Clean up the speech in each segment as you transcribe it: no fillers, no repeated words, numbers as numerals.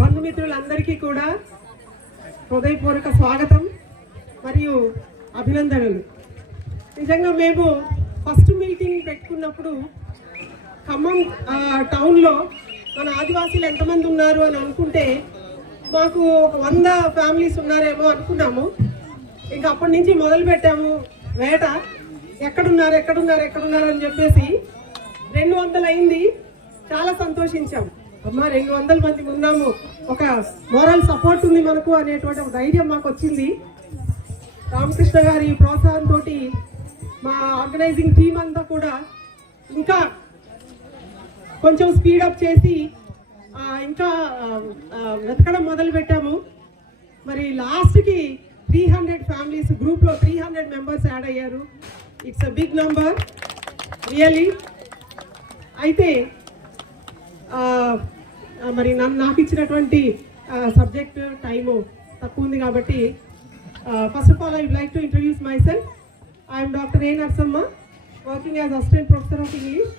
బంధుమిత్రులందరికీ కూడా హృదయపూర్వక స్వాగతం మరియు అభినందనలు. నిజంగా మేము ఫస్ట్ మీటింగ్ పెట్టుకున్నప్పుడు ఖమ్మం టౌన్లో మన ఆదివాసీలు ఎంతమంది ఉన్నారు అని అనుకుంటే మాకు ఒక 100 ఫ్యామిలీస్ ఉన్నారేమో అనుకున్నాము. ఇంకా అప్పటి నుంచి మొదలు పెట్టాము వేట, ఎక్కడున్నారు ఎక్కడున్నారు ఎక్కడున్నారు అని చెప్పేసి 200 అయింది. చాలా సంతోషించాము. అమ్మా 200 మంది ఉన్నాము, ఒక మోరల్ సపోర్ట్ ఉంది మనకు అనేటువంటి ఒక ధైర్యం మాకు వచ్చింది. రామకృష్ణ గారి ప్రోత్సాహంతో మా ఆర్గనైజింగ్ టీం అంతా కూడా ఇంకా కొంచెం స్పీడప్ చేసి ఇంకా వెతకడం మొదలు పెట్టాము. మరి లాస్ట్కి 300 ఫ్యామిలీస్ గ్రూప్లో 300 మెంబర్స్ యాడ్ అయ్యారు. It's a big number really. అయితే మరి నాకు ఇచ్చినటువంటి సబ్జెక్ట్ టైము తక్కువ ఉంది కాబట్టి first of all I would like to introduce myself. I'm doctor A Narsamma, working as assistant professor of English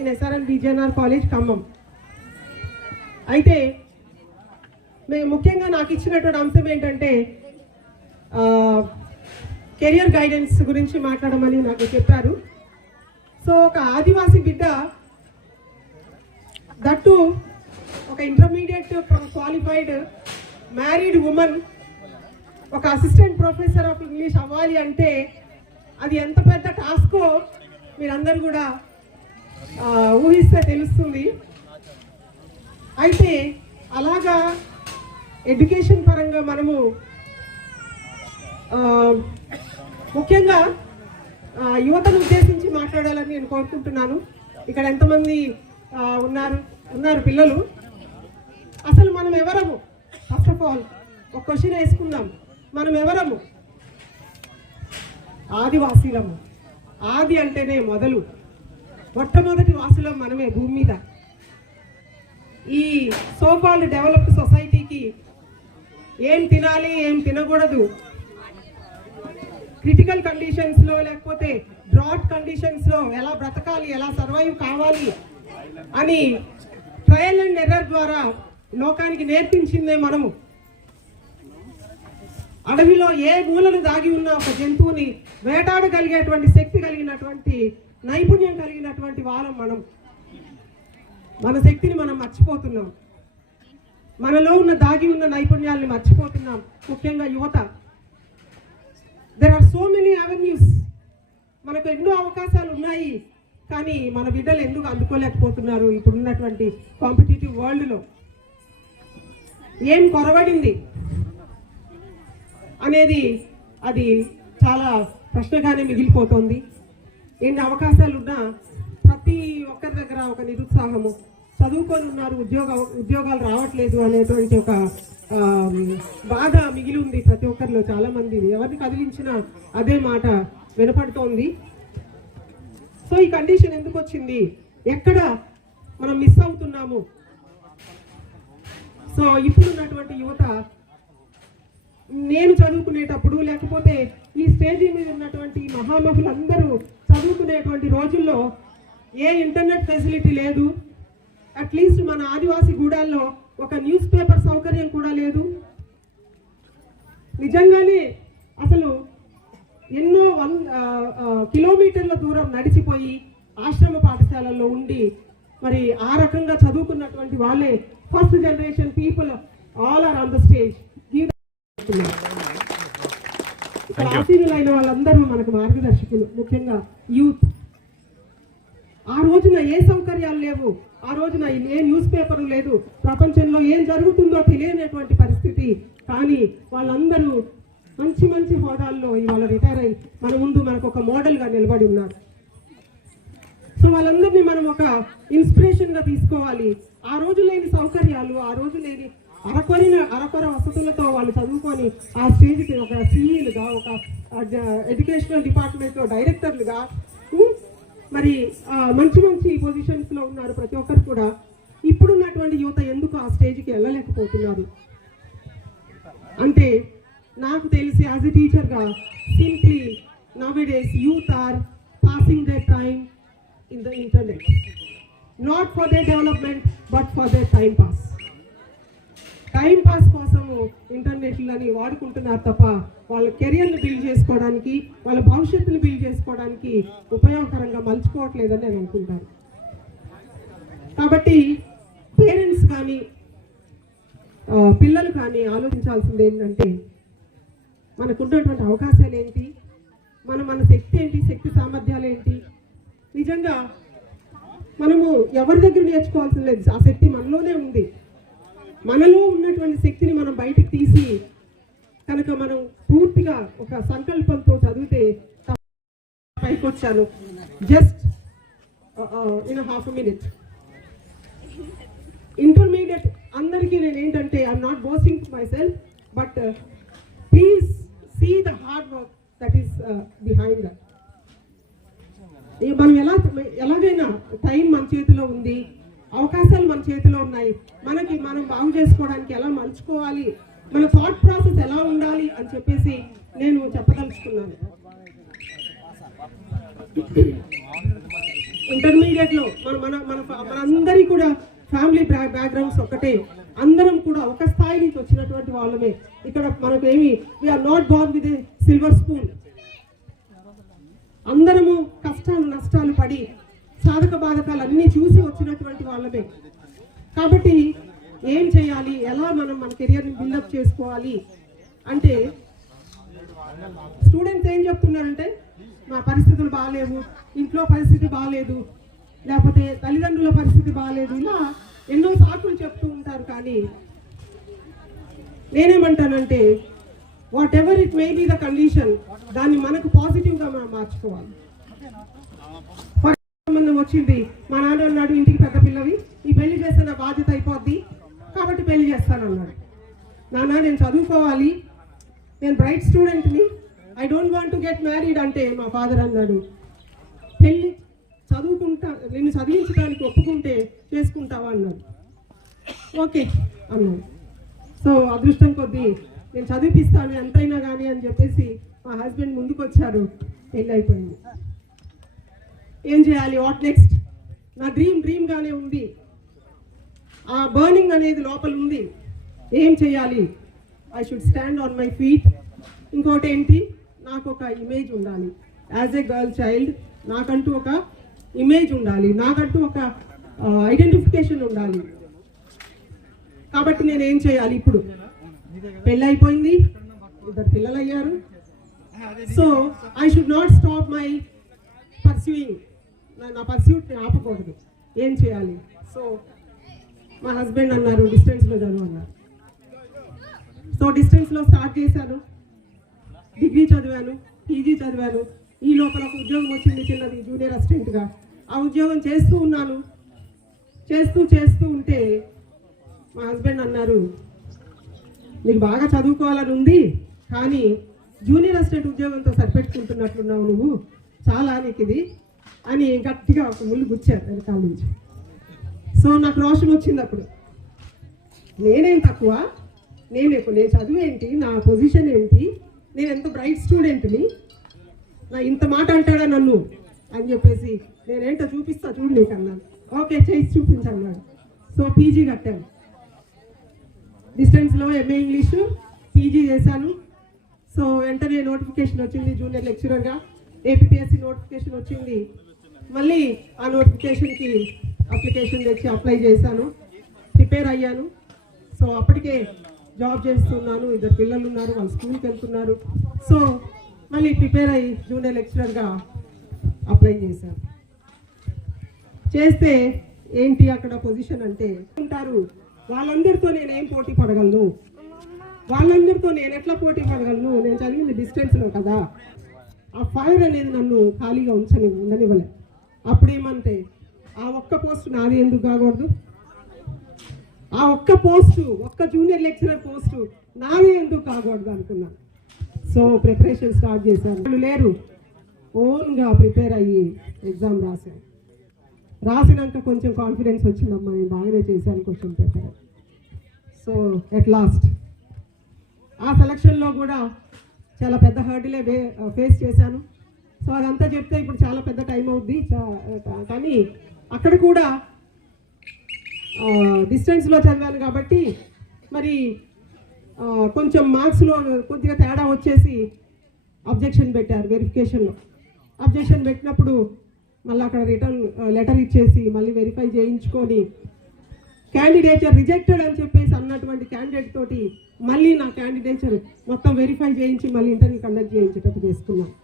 in SRN BJNR college Khammam. అయితే ముఖ్యంగా నాకు ఇచ్చినటువంటి అంశం ఏంటంటే కెరియర్ గైడెన్స్ గురించి మాట్లాడమని నాకు చెప్పారు. సో ఒక ఆదివాసీ బిడ్డ, దట్టు ఒక ఇంటర్మీడియట్ క్వాలిఫైడ్ మ్యారీడ్ ఉమెన్ ఒక అసిస్టెంట్ ప్రొఫెసర్ ఆఫ్ ఇంగ్లీష్ అవ్వాలి అంటే అది ఎంత పెద్ద టాస్కో మీరందరూ కూడా ఊహిస్తే తెలుస్తుంది. అయితే అలాగా ఎడ్యుకేషన్ పరంగా మనము ముఖ్యంగా యువతను ఉద్దేశించి మాట్లాడాలని నేను కోరుకుంటున్నాను. ఇక్కడ ఎంతమంది ఉన్నారు పిల్లలు? అసలు మనం ఎవరము? ఫస్ట్ ఆఫ్ ఆల్ ఒక క్వశ్చన్ వేసుకుందాం. మనం ఎవరము? ఆదివాసీలము. ఆది అంటేనే మొదలు, మొట్టమొదటి వాసులం మనమే భూమి మీద. ఈ సో కాల్డ్ డెవలప్డ్ సొసైటీకి ఏం తినాలి ఏం తినకూడదు, క్రిటికల్ కండిషన్స్లో లేకపోతే డ్రాట్ కండిషన్స్లో ఎలా బ్రతకాలి, ఎలా సర్వైవ్ కావాలి అని ట్రయల్ అండ్ ఎర్రర్ ద్వారా లోకానికి నేర్పించిందే మనము. అడవిలో ఏ మూలను దాగి ఉన్న ఒక జంతువుని వేటాడగలిగేటువంటి శక్తి కలిగినటువంటి నైపుణ్యం కలిగినటువంటి వాళ్ళం మనం. మన శక్తిని మనం మర్చిపోతున్నాం, మనలో ఉన్న దాగి ఉన్న నైపుణ్యాలని మర్చిపోతున్నాం. ముఖ్యంగా యువత. There are so many avenues, మనకు ఎన్నో అవకాశాలు ఉన్నాయి, కానీ మన బిడ్డలు ఎందుకు అందుకోలేకపోతున్నారు? ఇప్పుడున్నటువంటి కాంపిటేటివ్ వరల్డ్లో ఏం కొరవడింది అనేది అది చాలా ప్రశ్నగానే మిగిలిపోతుంది. ఎన్ని అవకాశాలు ఉన్నా ప్రతి ఒక్కరి దగ్గర ఒక నిరుత్సాహము, చదువుకొని ఉన్నారు ఉద్యోగాలు రావట్లేదు అనేటువంటి ఒక బాధ మిగిలి ఉంది ప్రతి ఒక్కరిలో. చాలా మంది ఎవరిని కదిలించినా అదే మాట వినపడుతోంది. సో ఈ కండిషన్ ఎందుకు వచ్చింది? ఎక్కడ మనం మిస్ అవుతున్నాము? సో ఇప్పుడున్నటువంటి యువత, నేను చదువుకునేటప్పుడు లేకపోతే ఈ స్టేజీ మీద ఉన్నటువంటి మహామహులందరూ చదువుకునేటువంటి రోజుల్లో ఏ ఇంటర్నెట్ ఫెసిలిటీ లేదు. అట్లీస్ట్ మన ఆదివాసీ గూడాల్లో ఒక న్యూస్ పేపర్ సౌకర్యం కూడా లేదు. నిజంగానే అసలు ఎన్నో కిలోమీటర్ల దూరం నడిచిపోయి ఆశ్రమ పాఠశాలల్లో ఉండి మరి ఆ రకంగా చదువుకున్నటువంటి వాళ్ళే first generation people all are on the stage. ఇక్కడ ఆశీనులైన వాళ్ళందరూ మనకు మార్గదర్శకులు, ముఖ్యంగా యూత్. ఆ రోజున ఏ సౌకర్యాలు లేవు, ఆ రోజున ఏ న్యూస్ పేపర్ లేదు, ప్రపంచంలో ఏం జరుగుతుందో తెలియనటువంటి పరిస్థితి. కానీ వాళ్ళందరూ మంచి మంచి హోదాల్లో ఇవాళ రిటైర్ అయ్యి మన ముందు మనకు ఒక మోడల్గా నిలబడి ఉన్నారు. సో వాళ్ళందరినీ మనం ఒక ఇన్స్పిరేషన్గా తీసుకోవాలి. ఆ రోజు లేని సౌకర్యాలు, ఆ రోజు లేని అరకొర వసతులతో వాళ్ళు చదువుకొని ఆ స్టేజ్కి ఒక సీఈలుగా, ఒక ఎడ్యుకేషనల్ డిపార్ట్మెంట్లో డైరెక్టర్లుగా మరి మంచి మంచి పొజిషన్స్లో ఉన్నారు ప్రతి ఒక్కరు కూడా. ఇప్పుడున్నటువంటి యువత ఎందుకు ఆ స్టేజ్కి వెళ్ళలేకపోతున్నారు అంటే నాకు తెలిసి యాజ్ ఎ టీచర్గా simply nowadays youth are passing their time in the internet. Not for the development but for the time pass. Time pass కోసము ఇంటర్నెట్లని వాడుకుంటున్నారు తప్ప వాళ్ళ కెరియర్ని బిల్డ్ చేసుకోవడానికి, వాళ్ళ భవిష్యత్తుని బిల్డ్ చేసుకోవడానికి ఉపయోగకరంగా మలుచుకోవట్లేదని నేను అనుకుంటాను. కాబట్టి పేరెంట్స్ కానీ పిల్లలు కానీ ఆలోచించాల్సింది ఏంటంటే మనకున్నటువంటి అవకాశాలు ఏంటి, మన శక్తి ఏంటి, శక్తి సామర్థ్యాలు ఏంటి. నిజంగా మనము ఎవరి దగ్గర నేర్చుకోవాల్సిన లేదు, ఆ శక్తి మనలోనే ఉంది. మనలో ఉన్నటువంటి శక్తిని మనం బయటకు తీసి కనుక మనం పూర్తిగా ఒక సంకల్పంతో చదివితే పైకి వచ్చాను just in half minute. Intermediate అందరికీ నేను ఏంటంటే I'm not boasting to myself, but please see the hard work that is behind that. మనం ఎలాగైనా టైం మన చేతిలో ఉంది, అవకాశాలు మన చేతిలో ఉన్నాయి, మనం బాగు చేసుకోవడానికి ఎలా మలుచుకోవాలి, మన థాట్ ప్రాసెస్ ఎలా ఉండాలి అని చెప్పేసి నేను చెప్పదలుచుకున్నాను. ఇంటర్మీడియట్లో మనందరి కూడా ఫ్యామిలీ బ్యాక్గ్రౌండ్స్ ఒకటే, అందరం కూడా ఒక స్థాయి నుంచి వచ్చినటువంటి వాళ్ళమే. ఇక్కడ మనకేమి we are not born with a silver spoon. అందరము కష్టాలు నష్టాలు పడి సాధక బాధకాలు అన్నీ చూసి వచ్చినటువంటి వాళ్ళమే. కాబట్టి ఏం చేయాలి, ఎలా మనం మన కెరియర్ని బిల్డప్ చేసుకోవాలి అంటే స్టూడెంట్స్ ఏం చెప్తున్నారంటే మా పరిస్థితులు బాగాలేవు, ఇంట్లో పరిస్థితి బాగాలేదు, లేకపోతే తల్లిదండ్రుల పరిస్థితి బాగాలేదు, ఇలా ఎన్నో సాకులు చెప్తూ ఉంటారు. కానీ నేనేమంటానంటే what ever it may be the condition, దాన్ని మనకు పాజిటివ్గా మనం మార్చుకోవాలి. సంబంధం వచ్చింది, మా నాన్న అన్నాడు ఇంటికి పెద్ద పిల్లవి, ఈ పెళ్లి చేస్తే నా బాధ్యత అయిపోద్ది కాబట్టి పెళ్లి చేస్తాను అన్నాడు. నాన్న నేను చదువుకోవాలి, నేను బ్రైట్ స్టూడెంట్ని, I don't want to get married అంటే మా ఫాదర్ అన్నాడు పెళ్ళి చదువుకుంటా, నేను చదివించడానికి ఒప్పుకుంటే చేసుకుంటావా అన్నాడు. ఓకే అన్నాడు. సో అదృష్టం కొద్దీ నేను చదివిపిస్తాను ఎంతైనా కానీ అని చెప్పేసి మా హస్బెండ్ ముందుకు వచ్చారు, పెళ్ళి అయిపోయింది. ఏం చేయాలి, వాట్ నెక్స్ట్? నా డ్రీమ్గానే ఉంది, ఆ బర్నింగ్ అనేది లోపల ఉంది. ఏం చేయాలి? I should stand on my feet. ఇంకోటి ఏంటి, నాకు ఒక ఇమేజ్ ఉండాలి. యాజ్ ఏ గర్ల్ చైల్డ్ నాకంటూ ఒక ఇమేజ్ ఉండాలి, నాకంటూ ఒక ఐడెంటిఫికేషన్ ఉండాలి. కాబట్టి నేను ఏం చేయాలి? ఇప్పుడు పెళ్ళి అయిపోయింది, 2 పిల్లలు అయ్యారు. So I should not stop my pursuing, నా పర్స్యూట్ని ఆపకూడదు. ఏం చేయాలి? సో మా హస్బెండ్ అన్నారు డిస్టెన్స్లో చదువు అన్నారు. సో డిస్టెన్స్లో స్టార్ట్ చేశాను, డిగ్రీ చదివాను, పీజీ చదివాను. ఈ లోపల ఒక ఉద్యోగం వచ్చింది చిన్నది, జూనియర్ అసిస్టెంట్గా. ఆ ఉద్యోగం చేస్తూ ఉన్నాను. చేస్తూ ఉంటే మా హస్బెండ్ అన్నారు నీకు బాగా చదువుకోవాలని ఉంది, కానీ జూనియర్ అసిస్టెంట్ ఉద్యోగంతో సరిపెట్టుకుంటున్నట్లున్నావు నువ్వు, చాలా నీకు ఇది అని గట్టిగా ఒక ముళ్ళు గుచ్చారు వెనకాల నుంచి. సో నాకు రోషన్ వచ్చింది అప్పుడు. నేనేం తక్కువ, నేను చదువు ఏంటి, నా పొజిషన్ ఏంటి, నేను ఎంత బ్రైట్ స్టూడెంట్ని, నా ఇంత మాట అంటాడా నన్ను అని చెప్పేసి నేనేంటో చూపిస్తా చూడు నీకు అన్నాను. ఓకే చేసి చూపించన్నాడు. సో పీజీ కట్టాను, డిస్టెన్స్లో ఎంఏ ఇంగ్లీషు పీజీ చేశాను. సో వెంటనే నోటిఫికేషన్ వచ్చింది జూనియర్ లెక్చరర్గా, ఏపీఎస్సి నోటిఫికేషన్ వచ్చింది. మళ్ళీ ఆ నోటిఫికేషన్కి అప్లికేషన్ తెచ్చి అప్లై చేశాను, ప్రిపేర్ అయ్యాను. సో అప్పటికే జాబ్ చేస్తున్నాను, 2 పిల్లలు ఉన్నారు, వాళ్ళు స్కూల్కి వెళ్తున్నారు. సో మళ్ళీ ప్రిపేర్ అయ్యి జూనియర్ లెక్చరర్గా అప్లై చేశాను. చేస్తే ఏంటి అక్కడ పొజిషన్ అంటే ఉంటారు, వాళ్ళందరితో నేనేం పోటీ పడగలను, వాళ్ళందరితో నేను ఎట్లా పోటీ పడగలను, నేను చదివింది డిస్టెన్స్లో కదా. ఆ ఫైర్ అనేది నన్ను ఖాళీగా ఉండనివ్వలే. అప్పుడేమంటే ఆ ఒక్క పోస్ట్ నాది ఎందుకు కాకూడదు, ఆ ఒక్క పోస్టు, ఒక్క జూనియర్ లెక్చరర్ పోస్టు నాది ఎందుకు కాకూడదు అనుకున్నాను. సో ప్రిపరేషన్ స్టార్ట్ చేశాను. వాళ్ళు లేరు, ఓన్గా ప్రిపేర్ అయ్యి ఎగ్జామ్ రాశాను. రాసినాక కొంచెం కాన్ఫిడెన్స్ వచ్చిందమ్మా, నేను బాగానే చేశాను question paper. So at last ఆ సెలక్షన్లో కూడా చాలా పెద్ద హర్డిలే ఫేస్ చేశాను. సో అదంతా చెప్తే ఇప్పుడు చాలా పెద్ద టైం అవుద్ది, కానీ అక్కడ కూడా డిస్టెన్స్లో చదివాను కాబట్టి మరి కొంచెం మార్క్స్లో కొద్దిగా తేడా వచ్చేసి అబ్జెక్షన్ పెట్టారు వెరిఫికేషన్లో. అబ్జెక్షన్ పెట్టినప్పుడు మళ్ళీ అక్కడ రిటర్న్ లెటర్ ఇచ్చేసి మళ్ళీ వెరిఫై చేయించుకొని క్యాండిడేచర్ రిజెక్టెడ్ అని చెప్పేసి అన్నటువంటి క్యాండిడేట్ తోటి మళ్ళీ నా క్యాండిడేచర్ మొత్తం వెరిఫై చేయించి మళ్ళీ ఇంటర్వ్యూ కండక్ట్ చేయించేటట్టు చేసుకున్నాను.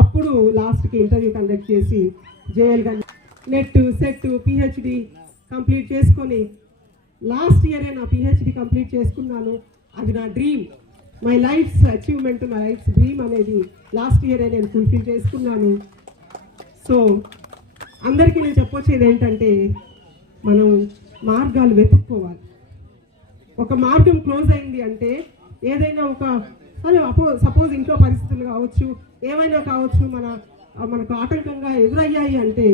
అప్పుడు లాస్ట్కి ఇంటర్వ్యూ కండక్ట్ చేసి జేఎల్ గారి నెట్ సెట్ పిహెచ్డి కంప్లీట్ చేసుకొని లాస్ట్ ఇయరే నా పిహెచ్డి కంప్లీట్ చేసుకున్నాను. అది నా dream, my life's achievement, my life's dream అనేది లాస్ట్ ఇయరే నేను ఫుల్ఫిల్ చేసుకున్నాను. సో అందరికీ నేను చెప్పొచ్చేది ఏంటంటే మనం మార్గాలు వెతుక్కోవాలి. ఒక మార్గం క్లోజ్ అయింది అంటే ఏదైనా ఒక సపోజ్ ఇంట్లో పరిస్థితులు కావచ్చు, ఏమైనా కావచ్చు, మనకు ఆటంకంగా ఎదురయ్యాయి అంటే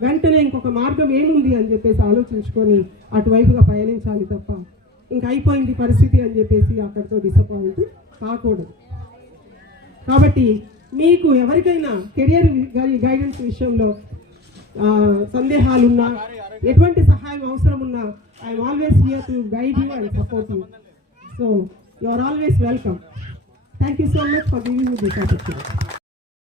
వెంటనే ఇంకొక మార్గం ఏముంది అని చెప్పేసి ఆలోచించుకొని అటువైపుగా పయనించాలి తప్ప ఇంకా అయిపోయింది పరిస్థితి అని చెప్పేసి అక్కడితో డిసప్పాయింట్ కాకూడదు. కాబట్టి మీకు ఎవరికైనా కెరియర్ గైడెన్స్ విషయంలో సందేహాలున్నా, ఎటువంటి సహాయం అవసరం ఉన్నా, I'm always here to guide you and support you. So you are always welcome. Thank you so much for giving me this opportunity.